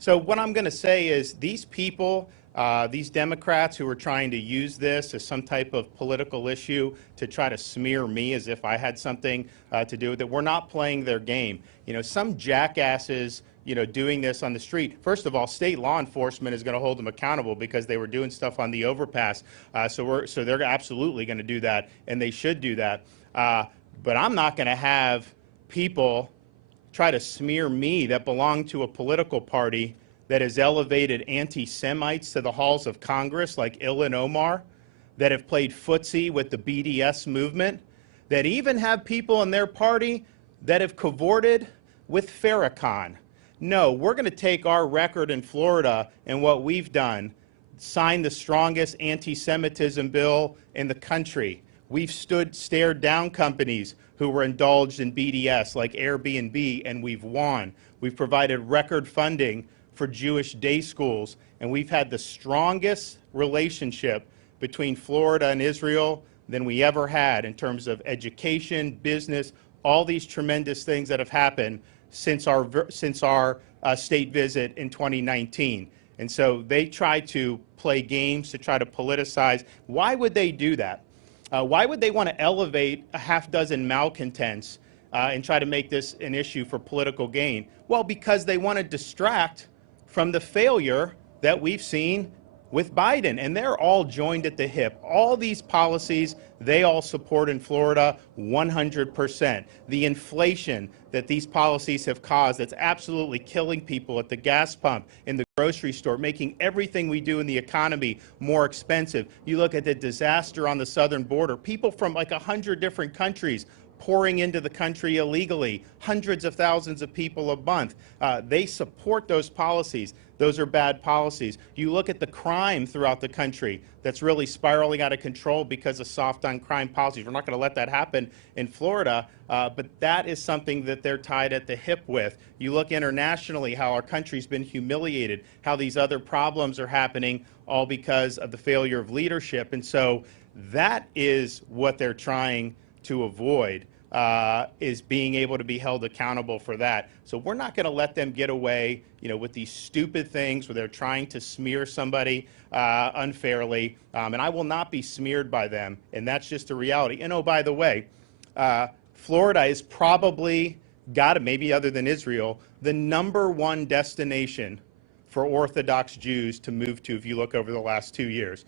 So what I'm going to say is these people, these Democrats who are trying to use this as some type of political issue to try to smear me as if I had something to do with it, we're not playing their game. You know, some jackasses, doing this on the street. First of all, state law enforcement is going to hold them accountable because they were doing stuff on the overpass. So they're absolutely going to do that, and they should do that. But I'm not going to have people try to smear me that belong to a political party that has elevated anti-Semites to the halls of Congress like Ilhan Omar, that have played footsie with the BDS movement, that even have people in their party that have cavorted with Farrakhan. No, we're going to take our record in Florida and what we've done, sign the strongest anti-Semitism bill in the country. We've stared down companies who were indulged in BDS like Airbnb, and we've won. We've provided record funding for Jewish day schools, and we've had the strongest relationship between Florida and Israel than we ever had in terms of education, business, all these tremendous things that have happened since our state visit in 2019. And so they try to play games to try to politicize. Why would they do that? Why would they want to elevate a half dozen malcontents and try to make this an issue for political gain? Well, because they want to distract from the failure that we've seen with Biden, and they're all joined at the hip. All these policies, they all support in Florida 100%. The inflation that these policies have caused, that's absolutely killing people at the gas pump, in the grocery store, making everything we do in the economy more expensive. You look at the disaster on the southern border, people from like 100 different countries pouring into the country illegally, hundreds of thousands of people a month. They support those policies. Those are bad policies. You look at the crime throughout the country that's really spiraling out of control because of soft on crime policies. We're not going to let that happen in Florida, but that is something that they're tied at the hip with. You look internationally, how our country's been humiliated, how these other problems are happening, all because of the failure of leadership. And so that is what they're trying to avoid, is being able to be held accountable for that. So we're not going to let them get away, with these stupid things where they're trying to smear somebody unfairly, and I will not be smeared by them, and that's just a reality. And oh, by the way, Florida is probably, maybe other than Israel, the #1 destination for Orthodox Jews to move to if you look over the last 2 years.